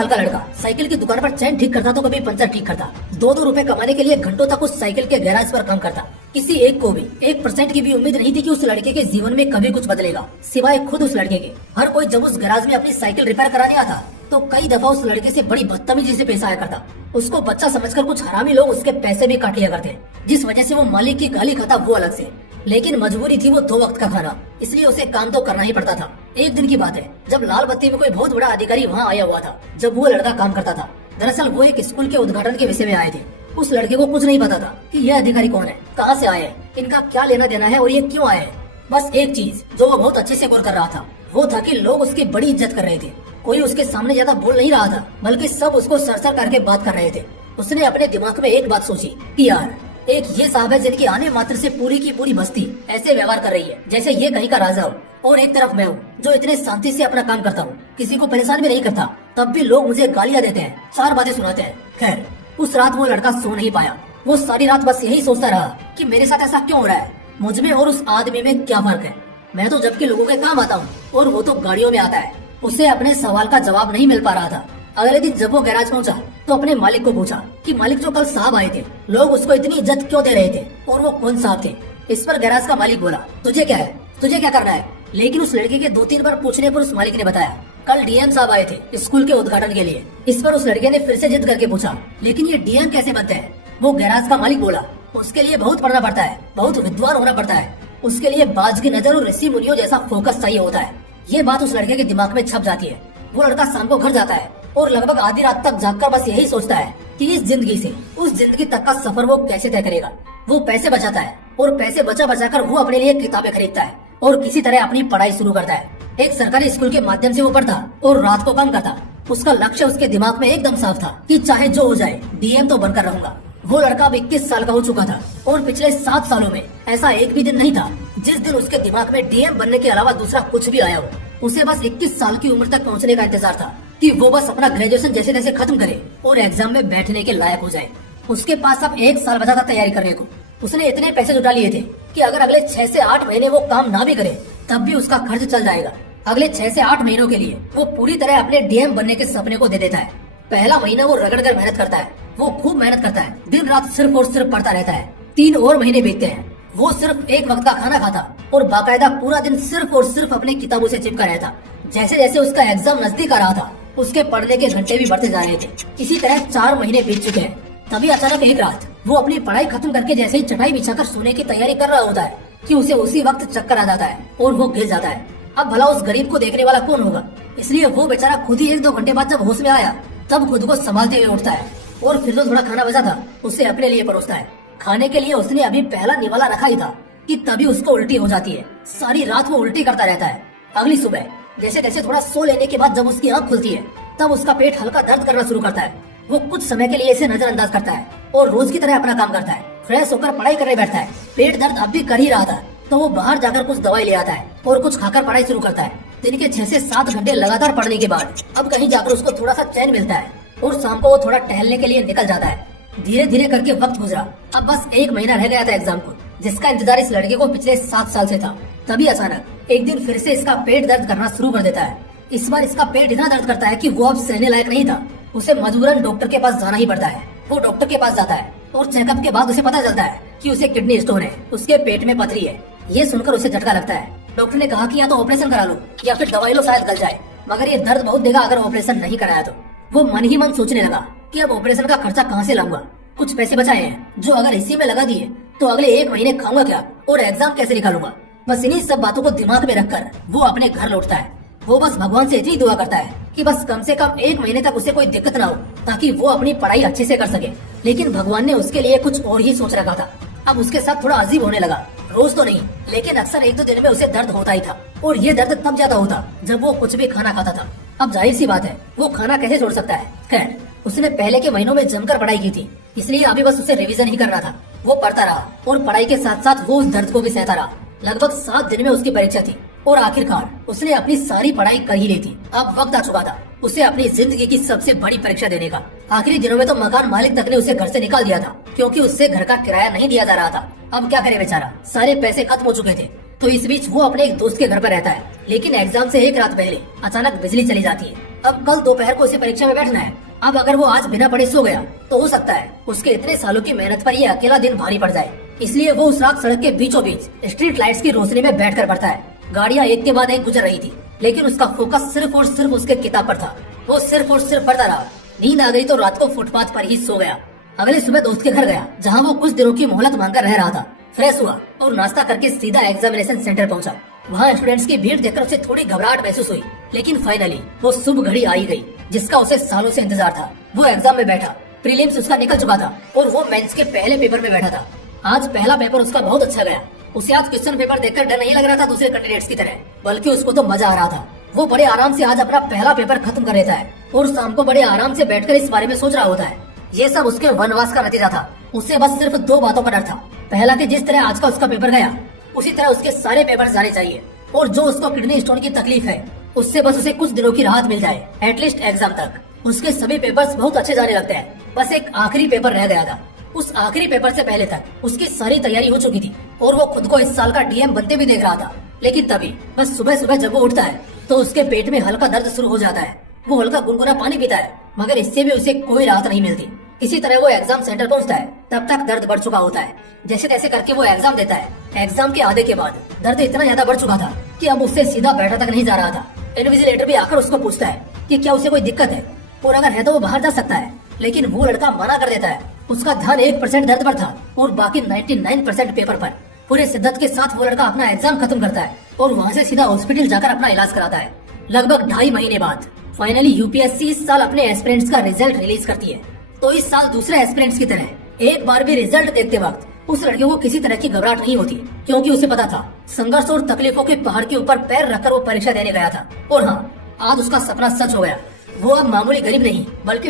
साल का लड़का साइकिल की दुकान पर चैन ठीक करता तो कभी पंचर ठीक करता। 2-2 रुपए कमाने के लिए घंटों तक उस साइकिल के गैराज पर काम करता। किसी एक को भी 1% की भी उम्मीद नहीं थी कि उस लड़के के जीवन में कभी कुछ बदलेगा, सिवाय खुद उस लड़के के। हर कोई जब उस गैराज में अपनी साइकिल रिपेयर कराने आता तो कई दफा उस लड़के से बड़ी बदतमीजी से पेश आया करता। उसको बच्चा समझकर कुछ हरामी लोग उसके पैसे भी काट लिया करते, जिस वजह से वो मालिक की गाली खाता वो अलग से। लेकिन मजबूरी थी वो 2 वक्त का खाना, इसलिए उसे काम तो करना ही पड़ता था। एक दिन की बात है जब लाल बत्ती में कोई बहुत बड़ा अधिकारी वहाँ आया हुआ था जब वो लड़का काम करता था। दरअसल वो एक स्कूल के उद्घाटन के विषय में आए थे। उस लड़के को कुछ नहीं पता था कि यह अधिकारी कौन है, कहाँ से आए हैं, इनका क्या लेना देना है और ये क्यों आए हैं। बस एक चीज जो वो बहुत अच्छे से गौर कर रहा था वो था कि लोग उसकी बड़ी इज्जत कर रहे थे। कोई उसके सामने ज्यादा बोल नहीं रहा था, बल्कि सब उसको सर करके बात कर रहे थे। उसने अपने दिमाग में एक बात सोची कि यार एक ये साहब है जिनकी आने मात्र से पूरी की पूरी बस्ती ऐसे व्यवहार कर रही है जैसे ये कहीं का राजा हो, और एक तरफ मैं हूँ जो इतने शांति से अपना काम करता हूँ, किसी को परेशान भी नहीं करता, तब भी लोग मुझे गालियाँ देते हैं, 4 बातें सुनाते हैं। खैर उस रात वो लड़का सो नहीं पाया। वो सारी रात बस यही सोचता रहा कि मेरे साथ ऐसा क्यों हो रहा है, मुझ में और उस आदमी में क्या फर्क है। मैं तो जबकि लोगों के काम आता हूँ और वो तो गाड़ियों में आता है। उसे अपने सवाल का जवाब नहीं मिल पा रहा था। अगले दिन जब वो गैराज पहुंचा तो अपने मालिक को पूछा कि मालिक जो कल साहब आए थे लोग उसको इतनी इज्जत क्यों दे रहे थे और वो कौन साहब थे। इस पर गैराज का मालिक बोला तुझे क्या है, तुझे क्या करना है। लेकिन उस लड़के के 2-3 बार पूछने पर उस मालिक ने बताया कल डीएम साहब आए थे स्कूल के उद्घाटन के लिए। इस पर उस लड़के ने फिर से जिद करके पूछा लेकिन ये डीएम कैसे बनते हैं। वो गैराज का मालिक बोला उसके लिए बहुत पढ़ना पड़ता है, बहुत विद्वान होना पड़ता है, उसके लिए बाज की नजर और ऋषि मुनियों जैसा फोकस चाहिए होता है। ये बात उस लड़के के दिमाग में छप जाती है। वो लड़का शाम को घर जाता है और लगभग आधी रात तक जागकर बस यही सोचता है कि इस जिंदगी से उस जिंदगी तक का सफर वो कैसे तय करेगा। वो पैसे बचाता है और पैसे बचा कर वो अपने लिए किताबें खरीदता है और किसी तरह अपनी पढ़ाई शुरू करता है। एक सरकारी स्कूल के माध्यम से वो पढ़ता और रात को काम करता। उसका लक्ष्य उसके दिमाग में एकदम साफ था कि चाहे जो हो जाए डीएम तो बनकर रहूंगा। वो लड़का अब 21 साल का हो चुका था और पिछले 7 सालों में ऐसा एक भी दिन नहीं था जिस दिन उसके दिमाग में डीएम बनने के अलावा दूसरा कुछ भी आया हो। उसे बस 21 साल की उम्र तक पहुंचने का इंतजार था कि वो बस अपना ग्रेजुएशन जैसे तैसे खत्म करे और एग्जाम में बैठने के लायक हो जाए। उसके पास अब 1 साल बचा था तैयारी करने को। उसने इतने पैसे जुटा लिए थे कि अगर अगले 6 से 8 महीने वो काम ना भी करे तब भी उसका खर्च चल जाएगा। अगले 6 से 8 महीनों के लिए वो पूरी तरह अपने डीएम बनने के सपने को दे देता है। पहला महीना वो रगड़ कर मेहनत करता है, वो खूब मेहनत करता है, दिन रात सिर्फ और सिर्फ पढ़ता रहता है। 3 और महीने बीतते हैं। वो सिर्फ 1 वक्त का खाना खाता और बाकायदा पूरा दिन सिर्फ और सिर्फ अपनी किताबों से चिपका रहता। जैसे जैसे उसका एग्जाम नजदीक आ रहा था उसके पढ़ने के घंटे भी बढ़ते जा रहे थे। इसी तरह 4 महीने बीत चुके हैं। तभी अचानक एक रात वो अपनी पढ़ाई खत्म करके जैसे ही चटाई बिछाकर सोने की तैयारी कर रहा होता है कि उसे उसी वक्त चक्कर आ जाता है और वो गिर जाता है। अब भला उस गरीब को देखने वाला कौन होगा, इसलिए वो बेचारा खुद ही 1-2 घंटे बाद जब होश में आया तब खुद को संभालते हुए उठता है और फिर जो थोड़ा खाना बचा था उसे अपने लिए परोसता है। खाने के लिए उसने अभी पहला निवाला रखा ही था कि तभी उसको उल्टी हो जाती है। सारी रात वो उल्टी करता रहता है। अगली सुबह जैसे तैसे थोड़ा सो लेने के बाद जब उसकी आंख खुलती है तब उसका पेट हल्का दर्द करना शुरू करता है। वो कुछ समय के लिए इसे नजरअंदाज करता है और रोज की तरह अपना काम करता है। फ्रेश होकर पढ़ाई करने बैठता है। पेट दर्द अब भी कर ही रहा था तो वो बाहर जाकर कुछ दवाई ले आता है और कुछ खाकर पढ़ाई शुरू करता है। दिन के 6 से 7 घंटे लगातार पढ़ने के बाद अब कहीं जाकर उसको थोड़ा सा चैन मिलता है और शाम को वो थोड़ा टहलने के लिए निकल जाता है। धीरे धीरे करके वक्त गुजरा। अब बस 1 महीना रह गया था एग्जाम को, जिसका इंतजार इस लड़के को पिछले 7 साल से था। तभी अचानक एक दिन फिर से इसका पेट दर्द करना शुरू कर देता है। इस बार इसका पेट इतना दर्द करता है कि वो अब सहने लायक नहीं था। उसे मजबूरन डॉक्टर के पास जाना ही पड़ता है। वो डॉक्टर के पास जाता है और चेकअप के बाद उसे पता चलता है कि उसे किडनी स्टोन है, उसके पेट में पथरी है। ये सुनकर उसे झटका लगता है। डॉक्टर ने कहा कि या तो ऑपरेशन करा लो या फिर दवाई लो, शायद गल जाए, मगर ये दर्द बहुत देगा अगर ऑपरेशन नहीं कराया तो। वो मन ही मन सोचने लगा कि अब ऑपरेशन का खर्चा कहाँ से लाऊंगा। कुछ पैसे बचाए हैं जो अगर इसी में लगा दिए तो अगले 1 महीने खाऊंगा क्या और एग्जाम कैसे निकालूंगा। बस इन्हीं सब बातों को दिमाग में रखकर वो अपने घर लौटता है। वो बस भगवान से इतनी दुआ करता है कि बस कम से कम 1 महीने तक उसे कोई दिक्कत ना हो ताकि वो अपनी पढ़ाई अच्छे से कर सके। लेकिन भगवान ने उसके लिए कुछ और ही सोच रखा था। अब उसके साथ थोड़ा अजीब होने लगा। रोज तो नहीं लेकिन अक्सर 1-2 दिन में उसे दर्द होता ही था और ये दर्द तब ज्यादा होता जब वो कुछ भी खाना खाता था। अब जाहिर सी बात है वो खाना कैसे छोड़ सकता है। खैर उसने पहले के महीनों में जमकर पढ़ाई की थी, इसलिए अभी बस उसे रिवीजन ही करना था। वो पढ़ता रहा और पढ़ाई के साथ साथ वो उस दर्द को भी सहता रहा। लगभग 7 दिन में उसकी परीक्षा थी और आखिरकार उसने अपनी सारी पढ़ाई कर ही ली थी। अब वक्त आ चुका था उसे अपनी जिंदगी की सबसे बड़ी परीक्षा देने का। आखिरी दिनों में तो मकान मालिक तक ने उसे घर से निकाल दिया था क्योंकि उससे घर का किराया नहीं दिया जा रहा था। अब क्या करे बेचारा, सारे पैसे खत्म हो चुके थे। तो इस बीच वो अपने एक दोस्त के घर पर रहता है। लेकिन एग्जाम से 1 रात पहले अचानक बिजली चली जाती है अब कल दोपहर को उसे परीक्षा में बैठना है। अब अगर वो आज बिना पढ़े सो गया तो हो सकता है उसके इतने सालों की मेहनत पर ये अकेला दिन भारी पड़ जाए। इसलिए वो उस रात सड़क के बीचों बीच स्ट्रीट लाइट्स की रोशनी में बैठकर पढ़ता है। गाड़ियाँ एक के बाद एक गुजर रही थी, लेकिन उसका फोकस सिर्फ और सिर्फ उसके किताब पर था। वो सिर्फ और सिर्फ पढ़ता रहा। नींद आ गई तो रात को फुटपाथ पर ही सो गया। अगले सुबह दोस्त के घर गया, जहाँ वो कुछ दिनों की मोहलत मांगकर रह रहा था। फ्रेश हुआ और नाश्ता करके सीधा एग्जामिनेशन सेंटर पहुंचा। वहाँ स्टूडेंट्स की भीड़ देखकर उसे थोड़ी घबराहट महसूस हुई, लेकिन फाइनली वो शुभ घड़ी आई गई जिसका उसे सालों से इंतजार था। वो एग्जाम में बैठा। प्रीलिम्स उसका निकल चुका था और वो मेंस के पहले पेपर में बैठा था। आज पहला पेपर उसका बहुत अच्छा गया। उसे आज क्वेश्चन पेपर देखकर डर नहीं लग रहा था दूसरे कैंडिडेट्स की तरह, बल्कि उसको तो मजा आ रहा था। वो बड़े आराम से आज अपना पहला पेपर खत्म कर लेता है और शाम को बड़े आराम से बैठकर इस बारे में सोच रहा होता है। ये सब उसके वनवास का नतीजा था। उसे बस सिर्फ दो बातों का डर था। पहला कि जिस तरह आज का उसका पेपर गया उसी तरह उसके सारे पेपर जाने चाहिए, और जो उसको किडनी स्टोन की तकलीफ है उससे बस उसे कुछ दिनों की राहत मिल जाए, एटलीस्ट एग्जाम तक। उसके सभी पेपर्स बहुत अच्छे जाने लगते हैं। बस एक आखिरी पेपर रह गया था। उस आखिरी पेपर से पहले तक उसकी सारी तैयारी हो चुकी थी और वो खुद को इस साल का डीएम बनते भी देख रहा था। लेकिन तभी बस सुबह सुबह जब वो उठता है तो उसके पेट में हल्का दर्द शुरू हो जाता है। वो हल्का गुनगुना पानी पीता है, मगर इससे भी उसे कोई राहत नहीं मिलती। इसी तरह वो एग्जाम सेंटर पहुंचता है। तब तक दर्द बढ़ चुका होता है। जैसे तैसे करके वो एग्जाम देता है। एग्जाम के आधे के बाद दर्द इतना ज्यादा बढ़ चुका था कि अब उससे सीधा बैठा तक नहीं जा रहा था। इन्विजिलेटर भी आकर उसको पूछता है कि क्या उसे कोई दिक्कत है, और अगर है तो वो बाहर जा सकता है। लेकिन वो लड़का मना कर देता है। उसका ध्यान 1% दर्द पर था और बाकी 99% पेपर पर। पूरे शिद्दत के साथ वो लड़का अपना एग्जाम खत्म करता है और वहाँ से सीधा हॉस्पिटल जाकर अपना इलाज कराता है। लगभग 2.5 महीने बाद फाइनली यूपीएससी इस साल अपने एस्पिरेंट्स का रिजल्ट रिलीज करती है। तो इस साल दूसरे एस्पिरेंट्स की तरह एक बार भी रिजल्ट देखते वक्त उस लड़के को किसी तरह की घबराहट नहीं होती, क्योंकि उसे पता था संघर्ष और तकलीफों के पहाड़ के ऊपर पैर रखकर वो परीक्षा देने गया था। और हाँ, आज उसका सपना सच हो गया। वो अब मामूली गरीब नहीं बल्कि